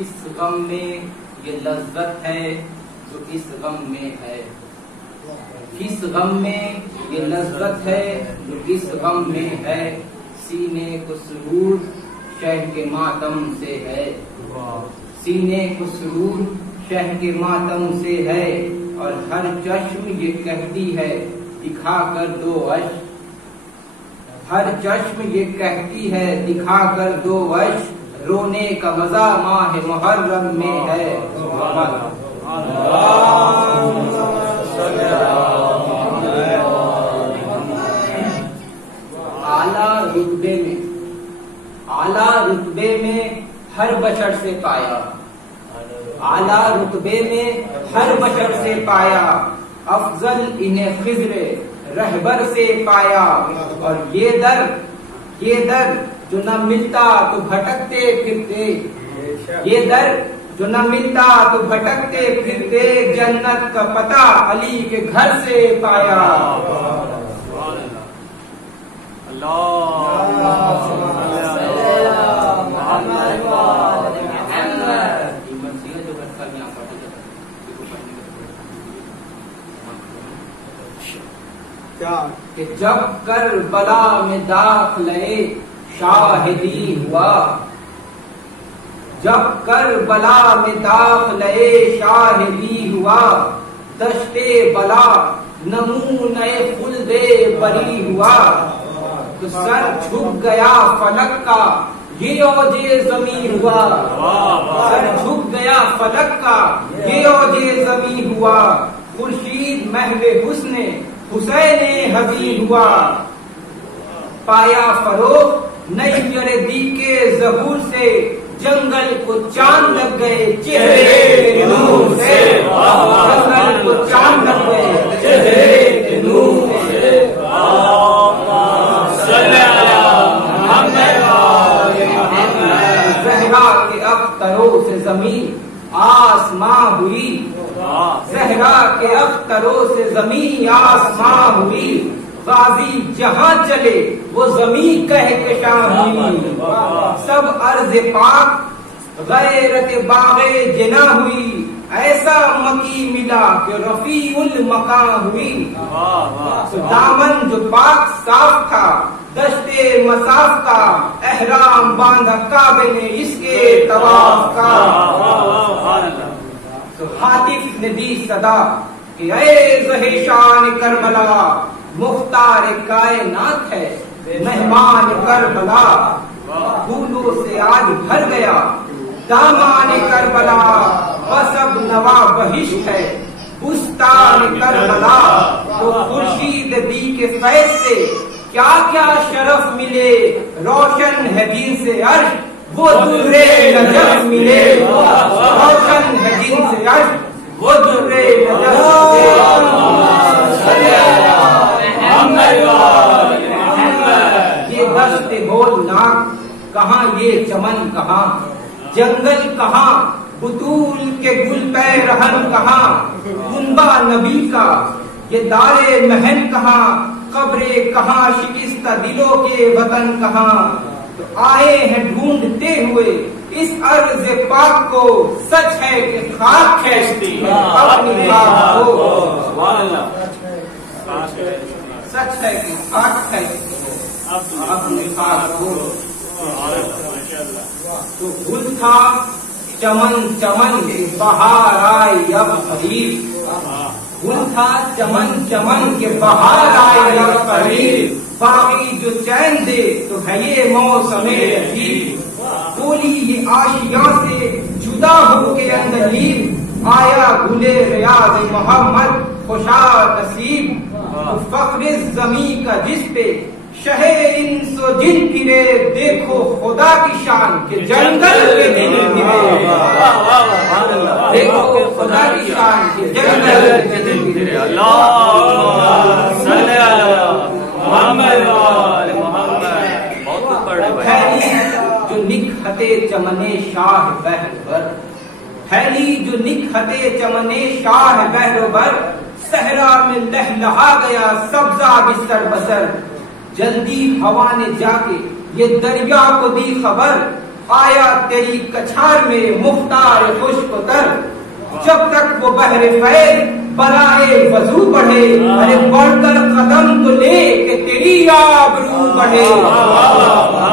اس غم میں یہ لذت ہے جو اس غم میں ہے، اس غم میں یہ لذت ہے جو اس غم میں ہے، سینے کو سرور شہ کے ماتم سے ہے، سینے کو سرور شہ کے ماتم سے ہے، اور ہر چشم یہ کہتی ہے دکھا کر دو اشک، ہر چشم یہ کہتی ہے دکھا کر دو اشک، رونے کا مزہ ماہ محرم میں ہے۔ اعلیٰ رتبے میں ہر بشر سے پایا، اعلیٰ رتبے میں ہر بشر سے پایا، افضل انہیں خضر رہبر سے پایا، اور یہ در جو نہ ملتا تو بھٹکتے پھرتے، یہ در جو نہ ملتا تو بھٹکتے پھرتے، جنت کا پتہ علی کے گھر سے پایا۔ کہ جب کربلا میں داخلے شاہدی ہوا، جب کربلا میں داخلے شاہدی ہوا، دشت بلا نمونہ خلد بری ہوا، تو سر جھک گیا فلک کا یہ اوج زمین ہوا، سر جھک گیا فلک کا یہ اوج زمین ہوا، خورشید محو حسن حسین حبیب ہوا، پایا فروغ نئی دی کے ظہور سے، جنگل کو چاند لگ گئے چہرے کے نور سے، جنگل کو چاند لگ گئے چہرے کے نور سے۔ زہرا کے اختروں سے زمین آسماں ہوئی، زہرا کے اختروں سے زمین آسماں ہوئی، غازی جہاں چلے وہ زمین کہکشاں ہوئی، سب ارض پاک غیرت باغ جنا ہوئی، ایسا مکی ملا کہ رفیع المقام ہوئی، دامن جو پاک صاف تھا دشت مصاف کا، احرام باندھا کعبے نے اس کے طواف کا، ہاتف نے دی صدا کہ اے زہِ شان کربلا، مختار کائنات ہے مہمان کربلا، پھولوں سے آج بھر گیا دامان کربلا، بس اب نوا بہشت ہے بستان کربلا، تو خورشید دی کے فیض سے کیا کیا شرف ملے، روشن ہے دین سے عرش وہ درے نجف ملے، روشن ہے دین سے عرش وہ درے نجف ملے۔ یہ دست بول ناک کہاں، یہ چمن کہاں، جنگل کہاں، بطول کے گل پہ رہن کہاں، کنبہ نبی کا یہ دار مہن کہاں، قبر کہاں، شکستہ دلوں کے وطن کہاں، تو آئے ہیں ڈھونڈتے ہوئے اس ارض پاک کو، سچ ہے کہ خاک کھینچتی اپنی خاک کو، سچ ہے کہ خاک کھینچتی اپنی خاک کو۔ تو گل تھا چمن چمن کے بہار آئی اب قریب، گل تھا چمن چمن کے بہار آئی اب قریب، باقی جو چین دے تو ہے یہ موسم عجیب، بولی یہ آشیاں سے جدا ہو کے اندلیب، آیا گلے ریاض محمد خوشا نصیب، فخر زمین کا جس پہ شہ انس و جن پھرے، دیکھو خدا کی شان کے جنگل کے دن پھرے، دیکھو خدا کی شان کے جنگل کے دن پھرے۔ اللہ صلی اللہ محمد جو نکھر نکہتے چمنے شاہ بہروبر، پھیلی جو نکہتے چمنے شاہ بہروبر، صحرا میں لہلہا گیا سبزہ بستر بسر، جلدی ہوا نے جا کے یہ دریا کو دی خبر، آیا تیری کچھار میں مختار خشک و تر، جب تک وہ بحر فیض برائے وضو بڑھے، ارے بڑھ کر قدم تو لے کہ تیری آبرو بڑھے،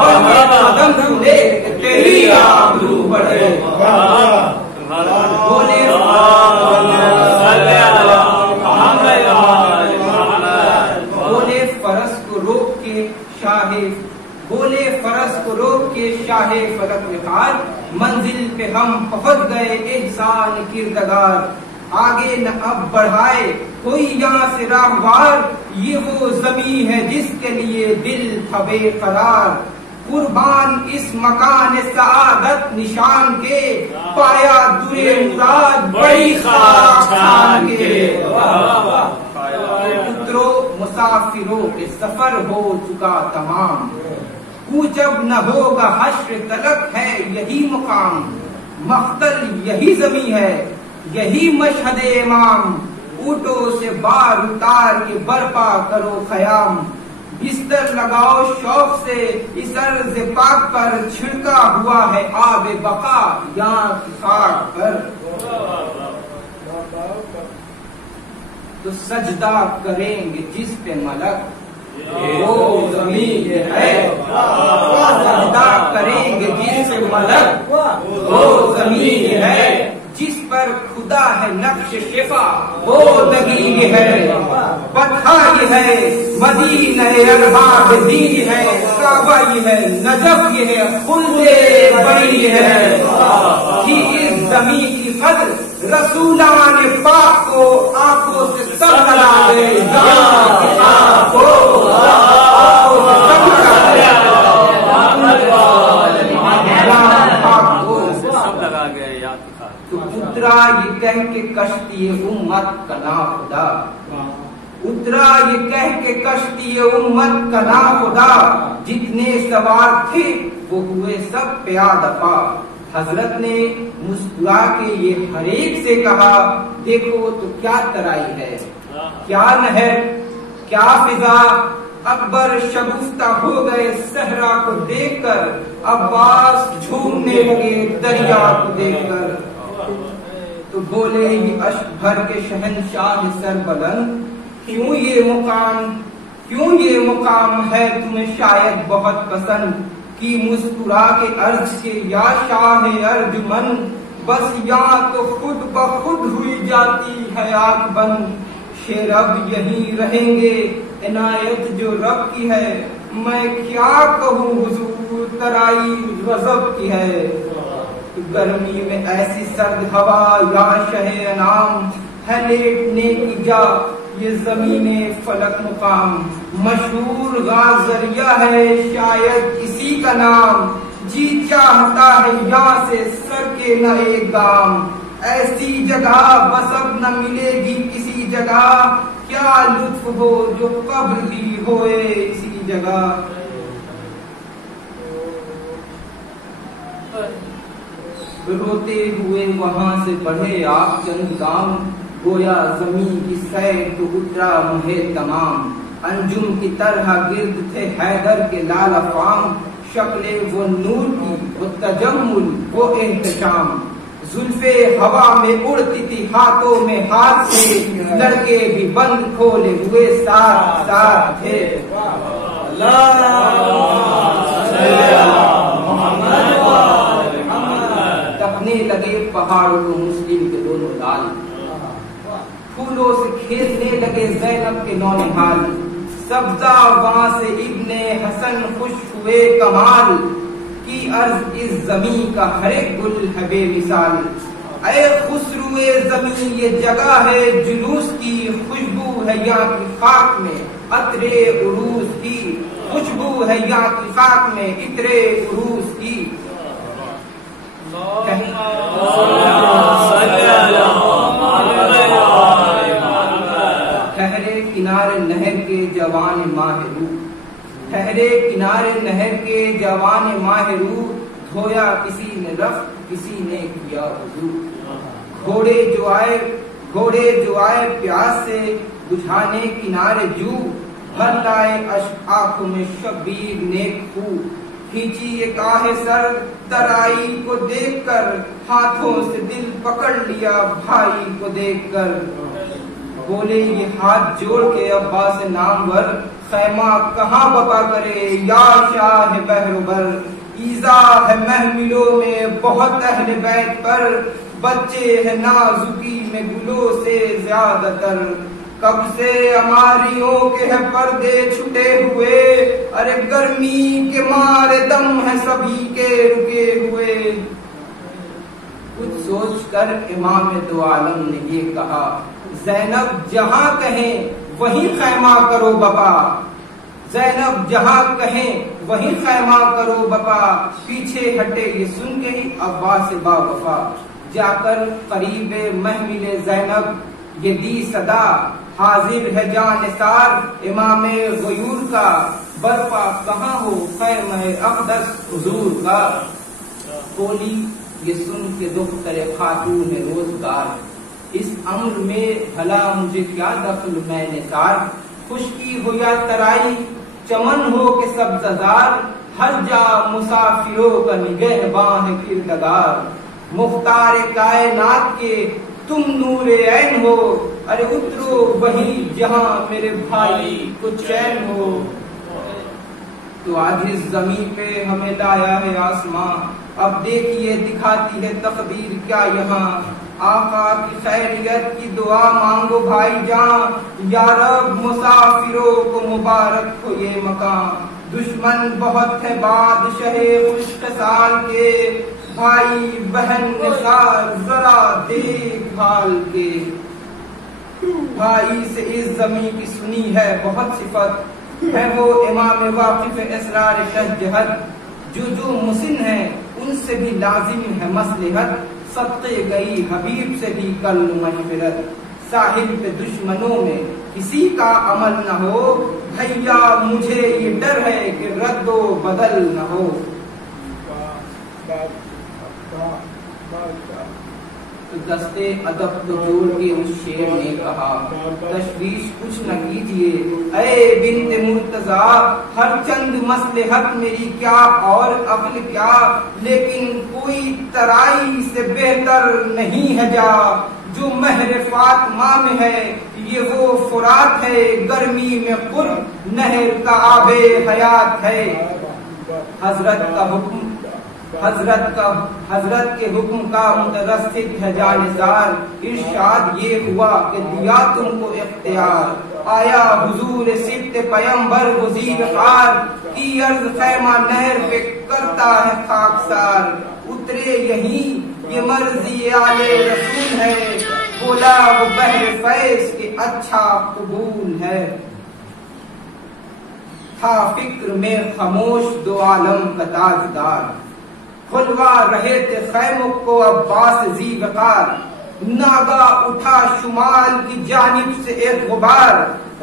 بڑھ کر قدم تو لے کہ تیری آبرو بڑھے۔ بولے بولے فرس کو روک کے شاہ، بولے فرس کو روک کے شاہ فلک نکال، منزل پہ ہم پہنچ گئے احسان کردگار، آگے نہ اب بڑھائے کوئی یہاں سے راہوار، یہ وہ زمین ہے جس کے لیے دل تھا بے قرار، قربان اس مکان سعادت نشان کے، پایا درے مراد بڑی خاکسان کے۔ اترو مسافروں کے سفر ہو چکا تمام، کوچب نہ ہوگا حشر تلک ہے یہی مقام، مقتل یہی زمین ہے یہی مشہد امام، اونٹوں سے بار اتار کے برپا کرو خیام، بستر لگاؤ شوق سے اس ارض پاک پر، چھڑکا ہوا ہے آب بقا یہاں کی خاک پر، تو سجدہ کریں گے جس پہ ملک وہ زمین ہے، سجدہ کریں گے جس پہ ملک وہ زمین ہے، جس پر خدا ہے نقش شفا وہ دگیر ہے، پتھا یہ ہے مدینہ ارباب دین ہے، کعبہ یہ ہے نجف یہ ہے خلد بڑی ہے، کہ اس زمین کی قدر رسولان پاک کو آنکھوں سے سب ملا دے، تو اترا یہ کہہ کے کشتی امت کا نا خدا، اترا یہ کہہ کے کشتی امت کا نا خدا، جتنے سوار تھے وہ ہوئے سب پیادہ پا، حضرت نے مسکرا کے یہ ہر ایک سے کہا، دیکھو تو کیا ترائی ہے، کیا نہر کیا فضا، اکبر شگفتہ ہو گئے صحرا کو دیکھ کر، عباس جھومنے لگے دریا کو دیکھ کر، تو بولے یہ اشک بھر کے شہنشاہ سر بلند، کیوں یہ مقام ہے تمہیں شاید بہت پسند، کی مسکرا کے عرض کے یا شاہ ارجمن، بس یہاں تو خود بخود ہوئی جاتی ہے آنکھ بند، شیر اب یہیں رہیں گے عنایت جو رب کی ہے، میں کیا کہوں حضور ترائی غضب کی ہے، گرمی میں ایسی سرد ہوا یا شہ انعام، ہے لیٹنے کی جا یہ زمین فلک مقام، مشہور غازریہ ہے شاید اسی کا نام، جی چاہتا ہے یہاں سے سر کے نہ ایک گام، ایسی جگہ بس اب نہ ملے گی کسی جگہ، کیا لطف ہو جو قبر بھی ہوئے اسی جگہ۔ روتے ہوئے وہاں سے بڑھے آپ چند گام، گویا زمین کی سیر تو اترا مہے تمام، انجم کی طرح گرد تھے حیدر کے لال افام، شکلیں وہ نور کی وہ تجمل وہ احتشام، زلفے ہوا میں اڑتی تھی ہاتھوں میں ہاتھ سے، لڑکے بھی بند کھولے ہوئے ساتھ ساتھ تھے۔ تپنے لگے پہاڑوں کو مسلم کے دونوں لال، پھولوں سے کھیلنے لگے زینب کے نونہال، سبزہ وہاں سے ابن حسن خوش ہوئے کمال، کی عرض اس زمین کا ہر ایک گل ہے بے مثال، اے خسروے زمین یہ جگہ ہے جلوس کی، خوشبو ہے یہاں کی خاک میں عطر عروس کی، خوشبو ہے یہاں کی خاک میں عطر عروس کی۔ ٹھہرے کنارے نہر کے جوان ماہ رو، ٹھہرے کنارے نہر کے جوان ماہ رو، دھویا کسی نے رخت کسی نے کیا وضو. گھوڑے جو آئے پیاس سے بجھانے کنارے جو، بھر لائے اشک آنکھوں میں شبیر نیک خو. کھینچی ایک آہ سر ترائی کو دیکھ کر، ہاتھوں سے دل پکڑ لیا بھائی کو دیکھ کر. بولے یہ ہاتھ جوڑ کے عباس نامور، خیمہ کہاں بپا کرے یا شاہ بحر بر. ایزا ہے محملوں میں بہت اہل بیت پر، بچے ہے نازکی میں گلوں سے زیادہ تر. کب سے ہماریوں کے ہے پردے چھٹے ہوئے، ارے گرمی کے مارے دم ہے سبھی کے رکے ہوئے. کچھ سوچ کر امام دو عالم نے یہ کہا، زینب جہاں کہیں وہیں خیمہ کرو بپا. زینب جہاں کہیں وہیں خیمہ کرو بپا. پیچھے ہٹے یہ سن کے ہی عباس با وفا. جا کر قریب محمل زینب یہ دی صدا، حاضر ہے جان نثار امام غیور کا. برپا کہاں ہو خیمہ اقدس حضور کا. بولی یہ سن کے دختر خاتون روزگار، اس امر میں بھلا مجھے کیا دخل میں نثار. خشکی ہو یا ترائی چمن ہو کہ سبززار، ہر جا مسافروں کا نگہباں ہے کردگار. مختار کائنات کے تم نور عین ہو، ارے اترو وہی جہاں میرے بھائی کو چین ہو. تو آدھی زمین پہ ہمیں لایا ہے آسماں، اب دیکھیے دکھاتی ہے تقدیر کیا یہاں. آقا کی خیریت کی دعا مانگو بھائی جان، یا رب مسافروں کو مبارک ہو یہ مکان. دشمن بہت ہے بادشاہ خوش خصال کے، بھائی بہن نثار ذرا دیکھ حال کے. بھائی سے اس زمین کی سنی ہے بہت صفت، ہے وہ امام واقف اسرار شہجہد. جو مسن ہیں ان سے بھی لازم ہے مصلحت، صدقے گئی حبیب سے بھی کل مشورت. ساحل پہ دشمنوں میں کسی کا عمل نہ ہو، بھیا مجھے یہ ڈر ہے کہ رد و بدل نہ ہو. تو دستے ادب کو جوڑ کے اس شیر نے کہا، تشویش کچھ نہ کیجیے اے بنت مرتضیٰ، ہر چند مصلحت میری کیا اور عقل کیا، لیکن کوئی ترائی سے بہتر نہیں ہے جا. جو مہر فاطمہ میں ہے یہ وہ فرات ہے، گرمی میں قرب نہر کا آب حیات ہے. حضرت کے حکم کا مترسد ہے جانثار، ارشاد یہ ہوا کہ دیا تم کو اختیار. آیا حضور صدق پیمبر وزیر خار، کی عرض خیمہ نہر پہ کرتا ہے خاکسار. اترے یہیں یہ مرضی آل رسول ہے، بولا وہ بحر فیض کے اچھا قبول ہے. تھا فکر میں خاموش دو عالم کا تاجدار، کھلوا رہے تھے خیموں کو عباس ذی وقار. ناگا اٹھا شمال کی جانب سے ایک غبار،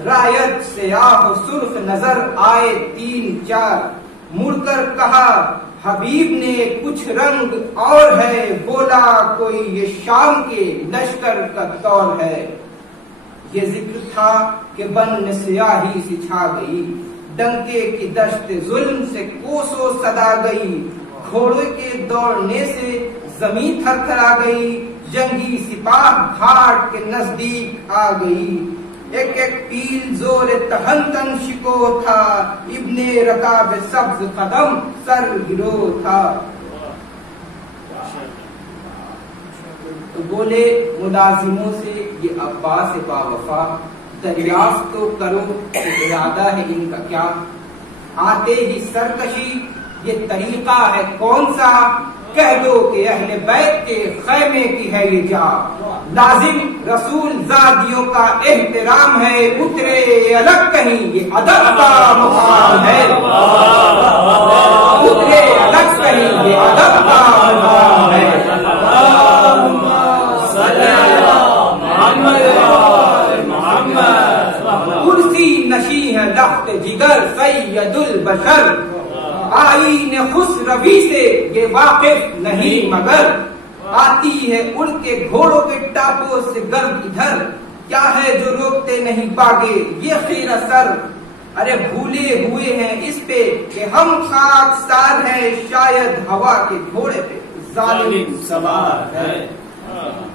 رایت سیاہ و سرخ نظر آئے تین چار. مڑ کر کہا حبیب نے کچھ رنگ اور ہے، بولا کوئی یہ شام کے لشکر کا دور ہے. یہ ذکر تھا کہ بن میں سیاہی سی چھا گئی، ڈنکے کی دشت ظلم سے کوسوں صدا گئی. گھوڑے کے دوڑنے سے زمین تھر تھر آ گئی، جنگی سپاہ گھاٹ کے نزدیک آ گئی. ایک ایک پیل زور تہنتن شکو تھا، ابن رکاب سبز قدم سر گرو تھا. تو بولے ملازموں سے یہ عباس با وفا، دریافت تو کرو کہ ارادہ ہے ان کا کیا. آتے ہی سرکشی یہ طریقہ ہے کون سا، کہہ دو کہ اہل بیت کے خیمے کی ہے یہ جا. لازم رسول زادیوں کا احترام ہے، اترے الگ کہیں یہ ادب کا مقام ہے. اترے الگ کہیں یہ ادب کا مقام ہے. کرسی نشی ہے لخت جگر سید البشر، آئین خسروی سے یہ واقف نہیں مگر آتی ہے اڑ کے گھوڑوں کے ٹاپوں سے گرد ادھر کیا ہے جو روکتے نہیں باغے یہ خیر اثر ارے بھولے ہوئے ہیں اس پہ کہ ہم خاکسار ہیں شاید ہوا کے گھوڑے پہ ظالم سوار ہے.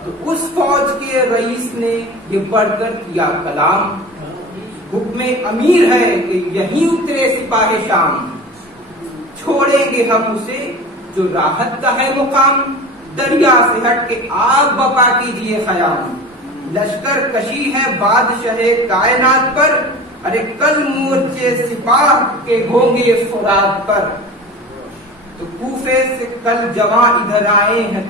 تو اس فوج کے رئیس نے یہ بڑھ کر کیا کلام حکم امیر ہے کہ یہیں اترے سپاہ شام چھوڑیں گے ہم اسے جو راحت کا ہے مقام دریا سے ہٹ کے آگ بپا کیجئے خیام لشکر کشی ہے بادشاہ کائنات پر ارے کل مورچے سپاہ کے ہوں گے فرات پر. تو کوفے سے کل جواں ادھر آئے ہیں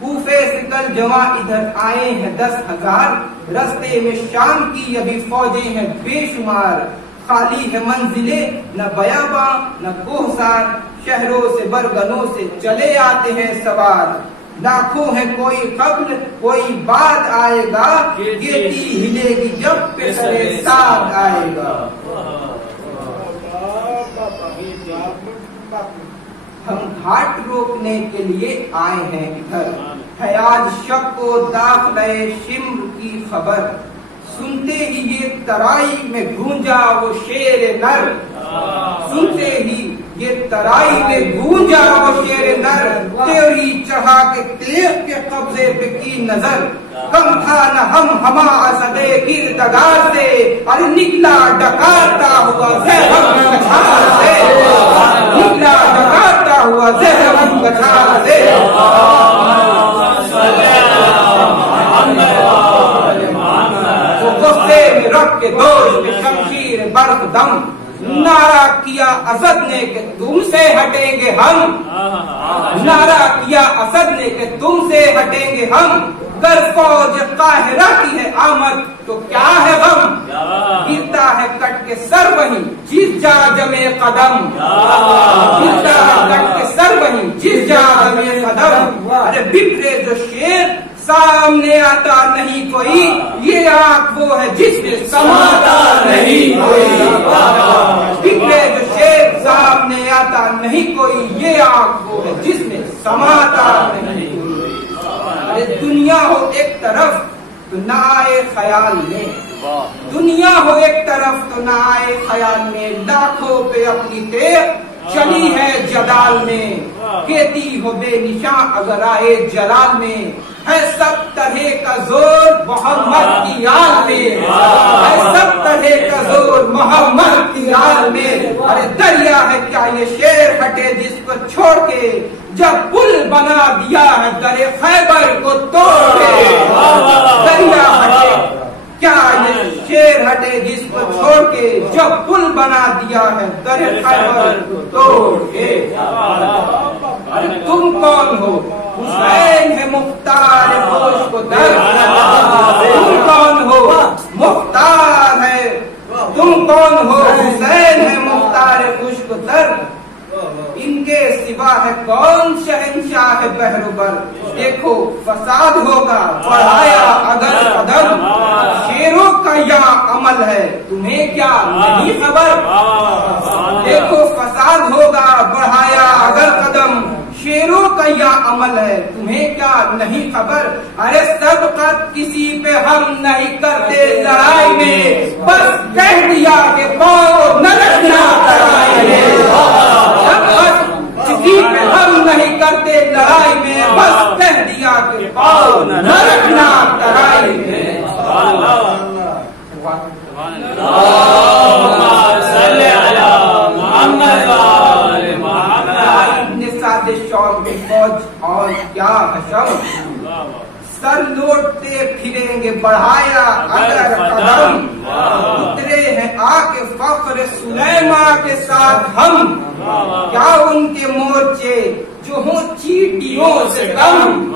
کوفے سے کل جواں ادھر آئے ہیں 10,000 رستے میں شام کی ابھی فوجیں ہیں بے شمار خالی ہے منزلیں نہ بیاباں نہ کوہسار شہروں سے برگنوں سے چلے آتے ہیں سوار لاکھوں ہے کوئی قبل کوئی بعد آئے گا گیتی ہلے گی جب پسرے ساتھ آئے گا. ہم گھاٹ روکنے کے لیے آئے ہیں ادھر ہے آج شک و داخلے شمر کی خبر سنتے ہی یہ ترائی میں گونجا وہ شیر نر سنتے ہی یہ ترائی میں گونجا وہ شیر نر تیری چڑھا کے تیغ کے قبضے پہ کی نظر کم تھا نہ ہم ہما اسدے کردگار سے ارے نکلا ڈکارتا ہوا زہرم کچھار سے نکلا ڈکارتا ہوا زہرم کچھار سے وہ غصے میں رکھ کے دوش میں شمشیر برق دم نعرہ کیا اسد نے کہ تم سے ہٹیں گے ہم نعرہ کیا اسد نے کہ تم سے ہٹیں گے ہم گر فوج قاہرہ کی ہے آمد تو کیا ہے غم گرتا ہے کٹ کے سر وہیں جس جا جمے قدم گرتا ہے کٹ کے سر وہیں جس جا جمے قدم ارے بکھرے جو شیر سامنے آتا نہیں کوئی یہ آنکھ وہ ہے جس میں سماتا نہیں کوئی بکھرے جو شیر سامنے آتا نہیں کوئی یہ آنکھ وہ ہے جس میں سماتا نہیں کوئی. دنیا ہو ایک طرف تو نہ آئے خیال میں دنیا ہو ایک طرف تو نہ آئے خیال میں لاکھوں پہ اپنی تیغ چلی ہے جدال میں کہتی ہو بے نشاں اگر آئے جلال میں ہے سب طرح کا زور محمد کی آل میں ہے سب طرح کا زور محمد کی آل میں ارے دریا ہے کیا یہ شیر ہٹے جس کو چھوڑ کے جب پل بنا دیا ہے در خیبر کو توڑ کے دریا ہٹے کیا یہ شیر ہٹے جس کو چھوڑ کے جب پل بنا دیا ہے در خیبر کو توڑ کے. ارے تم کون ہو حسین ہے مختار ہوش کو در تم کون ہو مختار ہے تم کون ہو حسین ہے مختار ہوش کو در ان کے سوا ہے کون شہنشاہ بحر بر دیکھو فساد ہوگا بڑھایا اگر قدم شیروں کا یہاں عمل ہے تمہیں کیا نہیں خبر دیکھو فساد ہوگا بڑھایا اگر قدم شیروں کا یہ عمل ہے تمہیں کیا نہیں خبر ارے سبقت کسی پہ ہم نہیں کرتے لڑائی میں بس کہہ دیا کہ پاؤں نہ رکھنا لڑائی میں سبقت کسی پہ ہم نہیں کرتے لڑائی میں بس کہہ دیا کہ پاؤں نہ رکھنا لڑائی میں. شوق میں فوج اور کیا حشم سر لوٹتے پھریں گے بڑھایا اگر قدم اترے ہیں آ کے فخر سلیمان کے ساتھ ہم کیا ان کے مورچے جو ہوں چیٹیوں سے کم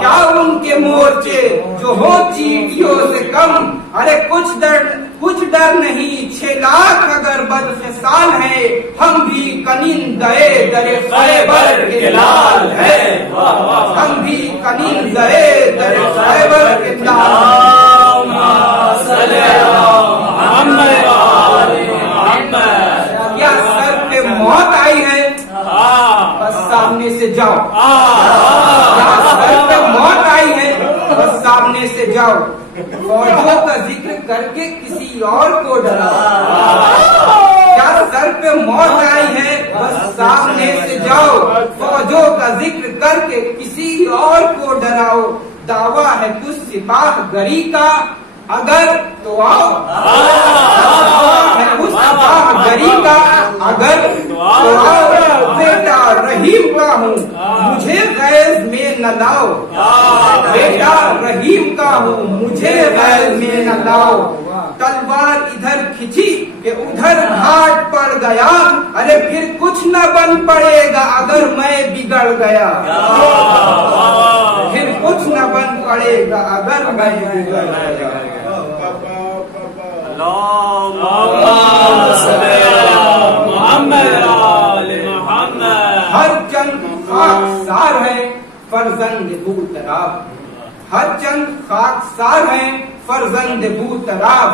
کیا ان کے مورچے جو ہوں چیٹیوں سے کم ارے کچھ ڈر نہیں 6 لاکھ اگر بدخصال ہے ہم بھی کنندے در خیبر کے لال ہے ہم بھی کنندے در خیبر کے لال یا سر پہ موت آئی ہے بس سامنے سے جاؤ. سر پہ موت آئی ہے بس سامنے سے جاؤ. فوجوں کا ذکر کر کے کسی اور کو ڈراؤ. کیا سر پہ موت آئی ہے بس سامنے سے جاؤ. فوجوں کا ذکر کر کے کسی اور کو ڈراؤ. دعویٰ ہے کچھ سپاہ گری کا اگر تو آؤ. دعویٰ ہے کچھ سپاہ گری کا اگر تو آؤ. بیٹا رحیم کا ہوں مجھے غیظ میں نہ لاؤ. بیٹا رحیم کا ہوں مجھے غیظ میں نہ لاؤ. تلوار ادھر کھچی کہ ادھر گھاٹ پڑ گیا. ارے پھر کچھ نہ بن پڑے گا اگر میں بگڑ گیا. پھر کچھ نہ بن پڑے گا اگر میں بگڑ گیا. ہر چند خاکسار ہے فرزند بوتراب. ہر چند خاکسار ہیں فرزند بوتراب.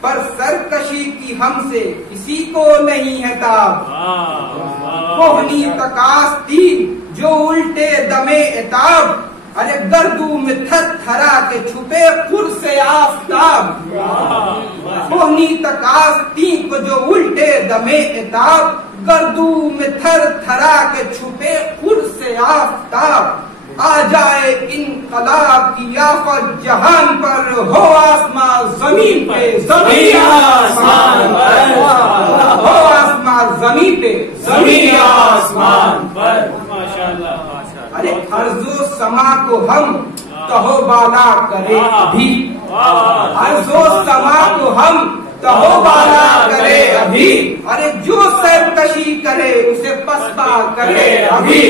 پر سرکشی کی ہم سے کسی کو نہیں ہے تاب. کوہنی تکاستی جو الٹے دمے اتاب. ارے گردو میں تھر تھرا کے چھپے خور سے آفتاب. کوہنی تکاستی کو جو الٹے دمے اتاب. گردو میں تھر تھرا کے چھپے خور سے آفتاب. آ جائے انقلاب کی آفت جہان پر ہو آسمان زمین پہ زمین آسمان پر. ہو آسمان زمین پہ زمین آسمان پر. ارے ارض و سما کو ہم کہو بالا کرے ابھی. ارض و سما کو ہم کہو بالا کرے ابھی. ارے جو سرکشی کرے اسے پسپا کرے ابھی.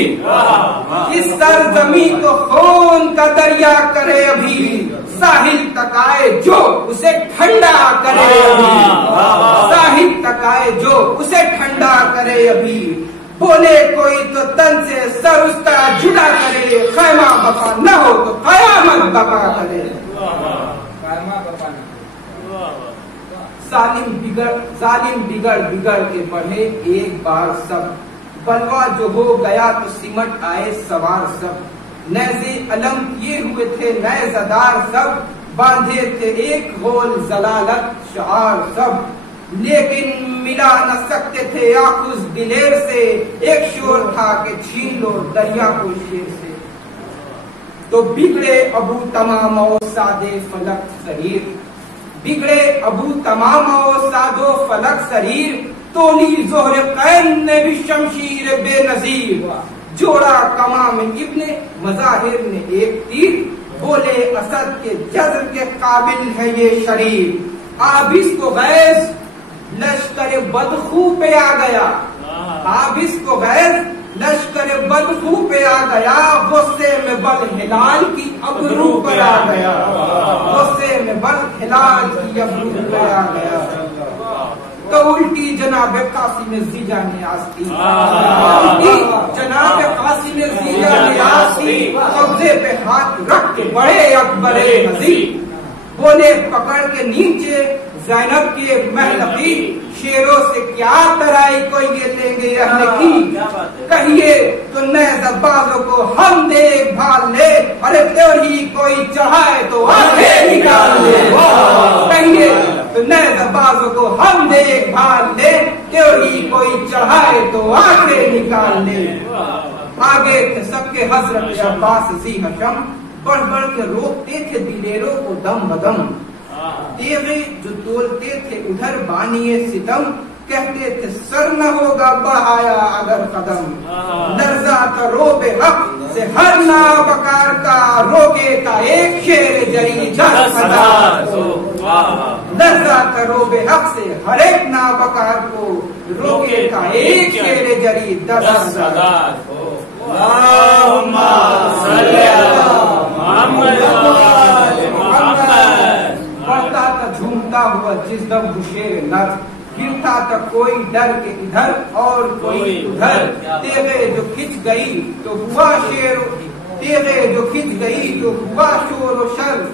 اس سرزمین کو خون کا دریا کرے ابھی. ساحل تک آئے جو اسے ٹھنڈا کرے ابھی. ساحل تک آئے جو اسے ٹھنڈا کرے ابھی. بولے کوئی تو تن سے سر اس طرح جدا کرے. خیمہ بپا نہ ہو تو قیامت بپا کرے. ظالم بگڑ کے بڑھے ایک بار سب. بلوا جو ہو گیا تو سمٹ آئے سوار سب. نیزے علم کیے ہوئے تھے نئے زدار سب. باندھے تھے ایک ہول ضلالت شعار سب. لیکن ملا نہ سکتے تھے آخذ دلیر سے. ایک شور تھا کہ چھین لو دریا کو شیر سے. تو بگڑے ابو تمام و سادے فلک سریر. بگڑے ابو تمام و سادو فلک سریر. تولی زہر قین نے بھی شمشیر بے نظیر. جوڑا کمام ابن مظاہر نے ایک تیر. بولے اسد کے جزر کے قابل ہے یہ شریر. آبس کو غیظ لشکر بدخو پہ آ گیا. آبس کو غیظ لشکر بدخو پہ آ گیا. غصے میں بد ہلال کی ابرو پر آ گیا. غصے میں بد ہلال کی ابرو پر آ گیا. تو الٹی جناب قاسم زیجا نیاز تھی. الٹی جناب قاسم زیجا نیاز تھی. قبضے پہ ہاتھ رکھ کے بڑے اکبر نذیر. بولے پکڑ کے نیچے زینب کے محلقی. شیروں سے کیا ترائی کوئی یہ لیں گے اہل کی. کہیے تو نیز بازوں کو ہم دیکھ بھال لے. ارے تیوری کوئی چڑھائے تو آنکھیں نکال لے. کہیے تو نیز بازوں کو ہم دیکھ بھال لے. تیوری کوئی چڑھائے تو آنکھیں نکال لے. آگے تھے سب کے حضرت عباس ذی حشم. بڑھ بڑھ کے روکتے تھے دلیروں کو دم بدم. تیغے جو تولتے تھے ادھر بانیے ستم. کہتے تھے سر نہ ہوگا بڑھایا اگر قدم. لرزا تھا روب حق سے ہر نابکار کا. روکے کا ایک شیر جری 10,000 کو. لرزا تھا روب حق سے ہر ایک نابکار کو. روکے کا ایک شیر جری 10,000 کو. اللہم صلی علی محمد. بڑھتا تھا جھومتا ہوا جس دم بشیر نر. گرتا تھا کوئی ڈر کے ادھر اور کوئی ادھر. تیغے جو کھچ گئی تو ہوا شیر. تیغے جو کھچ گئی تو ہوا شور و شر.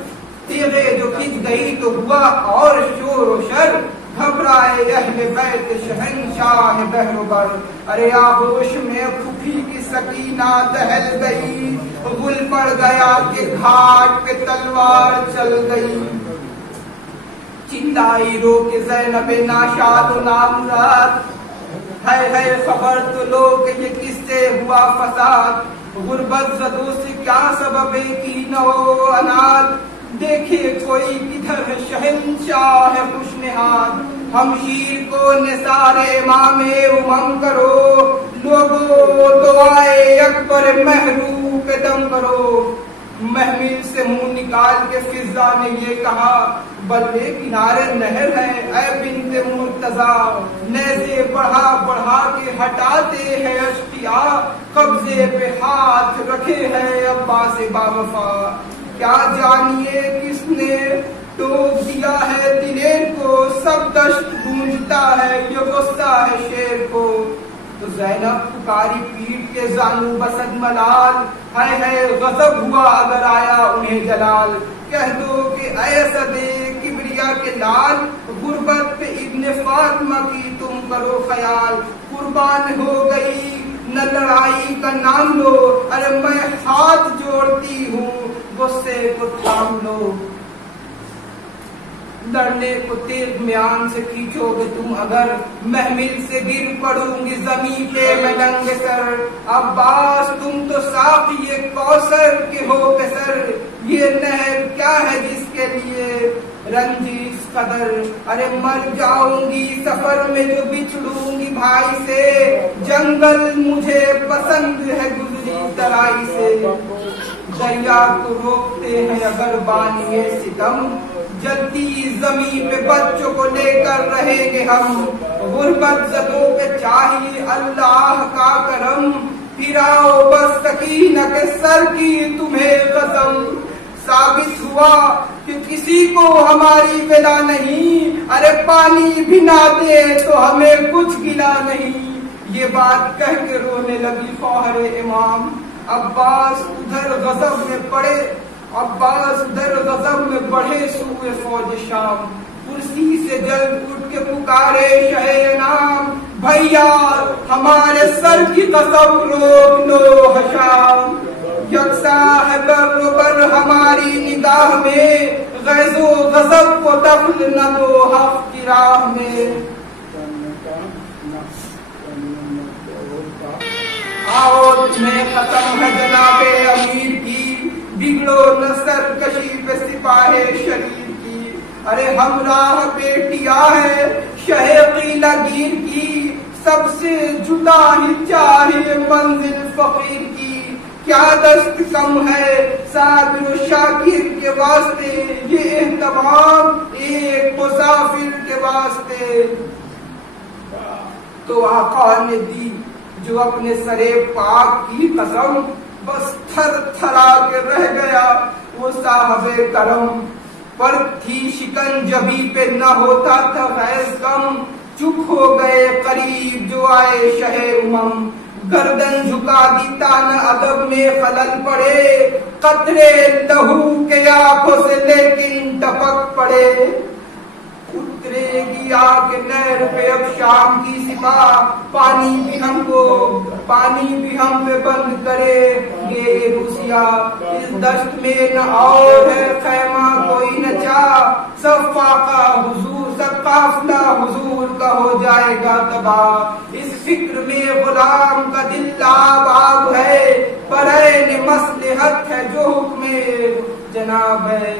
تیغے جو کھچ گئی تو ہوا اور شور و شر. گھبرائے اہل بیت شہنشاہ بہروبر. ارے آغوش میں پھوپھی کی سکینہ دہل گئی, غل پڑ گیا کہ گھاٹ پہ تلوار چل گئی. چلائی رو کے زینب ناشاد و نامراد, ہے خبر تو لو کہ یہ کس سے ہوا فساد. غربت زدوں سے کیا سبب کی نہ ہو اناد, دیکھے کوئی کدھر ہے شہنشاہ خوش نہاد. ہم شیر کو نثار امام امم کرو, لوگو دعائے اکبر محرو پہ دم کرو. محمل سے منہ نکال کے فضا نے یہ کہا, بلوے کنارے نہر ہے اے بنت مرتضیٰ. نیزے بڑھا بڑھا کے ہٹاتے ہیں اشقیاء, قبضے پہ ہاتھ رکھے ہیں عباس باوفا. کیا جانیے کس نے ٹوک دیا ہے دلیر کو, سب دشت گونجتا ہے یہ غصہ ہے شیر کو. تو زینب پکاری پیٹ کے زانو بسد ملال, ہے غضب ہوا اگر آیا انہیں جلال. کہہ دو کہ اے صدے کبریا کے لال, غربت پہ ابن فاطمہ کی تم کرو خیال. قربان ہو گئی نہ لڑائی کا نام لو, ارے میں ہاتھ جوڑتی ہوں غصے کو تھام لو. لڑنے کو تیغ میان سے کھینچو گے تم اگر, محمل سے گر پڑوں گی زمین پہ میں ننگے سر. عباس تم تو ساقی کوثر کے ہو کے سر, یہ نہر کیا ہے جس کے لیے رنجی اس قدر. ارے مر جاؤں گی سفر میں جو بچھڑوں گی بھائی سے, جنگل مجھے پسند ہے گزری ترائی سے. دریا کو روکتے ہیں اگر بانیے ستم, جلتی زمین پہ بچوں کو لے کر رہیں گے ہم. غربت زدوں پہ چاہیے اللہ کا کرم, پھراؤ بس سکینہ کے سر کی تمہیں قسم. ثابت ہوا کہ کسی کو ہماری ولا نہیں, ارے پانی بھی نہ دے تو ہمیں کچھ گلا نہیں. یہ بات کہہ کے رونے لگی خواہر امام. عباس ادھر غضب میں پڑے, عباس ادھر غضب میں بڑھے سوئے فوج شام. کرسی سے جلد اٹھ کے پکارے شہ نام, بھیا ہمارے سر کی قسم روک لو حشام. یکساں ہے بر و بر ہماری نگاہ میں, غیظ و غضب کو دخل نہ دو حق کی راہ میں. آؤ تمہیں ختم ہے جناب امیر کی, بگڑو نہ سرکشی پہ سپاہ شریر کی. ارے ہمراہ بیٹیا ہے شہ قیلہ گیر کی, سب سے جدا ہی چاہیے منزل فقیر کی. کیا دست کم ہے صابر و شاکر کے واسطے, یہ اہتمام ایک مسافر کے واسطے. تو آقا نے دی جو اپنے سرے پاک کی قسم, بس تھر تھرا کے رہ گیا وہ صاحب کرم. پر تھی شکن جبھی پہ نہ ہوتا تھا غیظ کم, چپ ہو گئے قریب جو آئے شہ امم. گردن جھکا دی تان ادب میں خلل پڑے, قطرے لہو کے آنکھوں سے لیکن ٹپک پڑے. اترے گی آگ نہر پہ اب شام کی سپاہ, پانی بھی ہم پہ بند کرے یہ روسیا. اس دشت میں نہ اور ہے خیمہ کوئی نہ چاہ, سب فاقہ حضور سب قافلہ حضور کا ہو جائے گا تباہ. اس فکر میں غلام کا دل آباد ہے, پر عین مصلحت ہے جو حکم جناب ہے.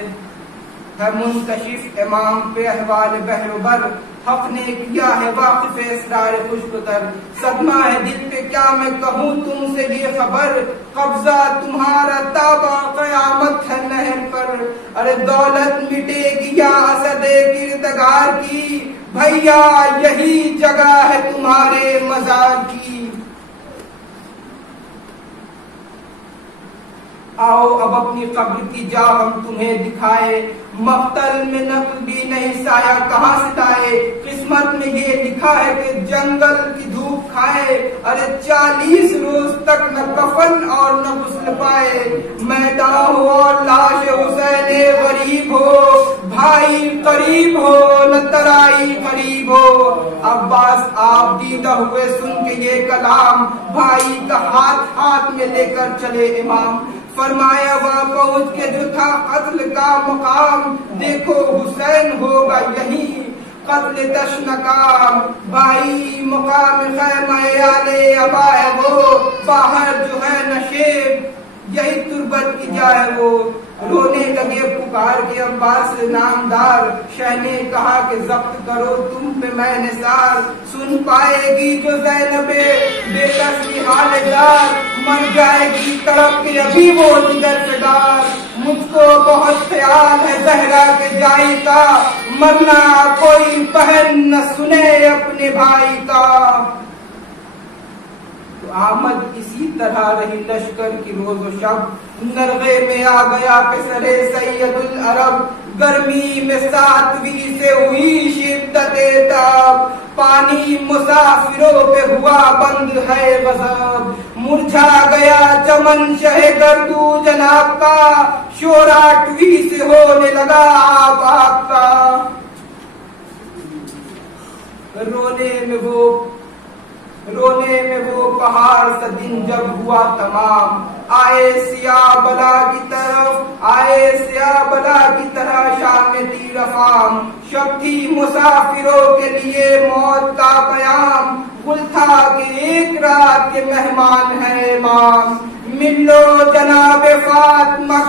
منکشف امام پہ احوال بحر و بر, حق نے کیا ہے واقف اسرار خشک تر. صدمہ ہے دل پہ کیا میں کہوں تم سے یہ خبر, قبضہ تمہارا تابع قیامت ہے نہر پر. ارے دولت مٹے گی یا اسد کردگار کی, بھیا یہی جگہ ہے تمہارے مزار کی. آؤ اب اپنی قبر کی جا ہم تمہیں دکھائے, مقتل میں نقل بھی نہیں سایہ کہاں سے لائے. قسمت میں یہ لکھا ہے کہ جنگل کی دھوپ کھائے, ارے 40 روز تک نہ کفن اور نہ غسل پائے. میدان ہو اور لاش حسین غریب ہو, بھائی قریب ہو نہ ترائی قریب ہو. عباس آپ دیدہ ہوئے سن کے یہ کلام بھائی کا ہاتھ میں لے کر چلے امام. فرمایا وہاں پہنچ کے جو تھا قتل کا مقام دیکھو حسین ہوگا یہی قتل تشنکام. بھائی مقام خیمہ آلے ابا ہے وہ باہر جو ہے نشیب یہی تربت کی جائے وہ. رونے لگے پکار کے عباس نامدار شہ نے کہا کہ ضبط کرو تم پہ میں نثار. سن پائے گی جو زینب بے کس کی حال دار مر جائے گی تڑپ کے ابھی وہ جگر فدار. مجھ کو بہت خیال ہے زہرا کے جائی کا مرنا کوئی بہن نہ سنے اپنے بھائی کا. آمد اسی طرح رہی لشکر کی روز و شب. نرغے میں آ گیا پسر سید العرب. گرمی میں ساتویں سے ہوئی شدت تاب. پانی مسافروں پہ ہوا بند ہے غضب. مرجھا گیا چمن شہ گردو جناب کا. شور آٹھویں سے ہونے لگا آباد کا. رونے میں وہ پہاڑ سا دن جب ہوا تمام. آئے سیاہ بلا کی طرح شام تیر افام. شب تھی مسافروں کے لیے موت کا پیام. گل تھا کہ ایک رات کے مہمان ہیں امام. مل لو جناب فاطمہ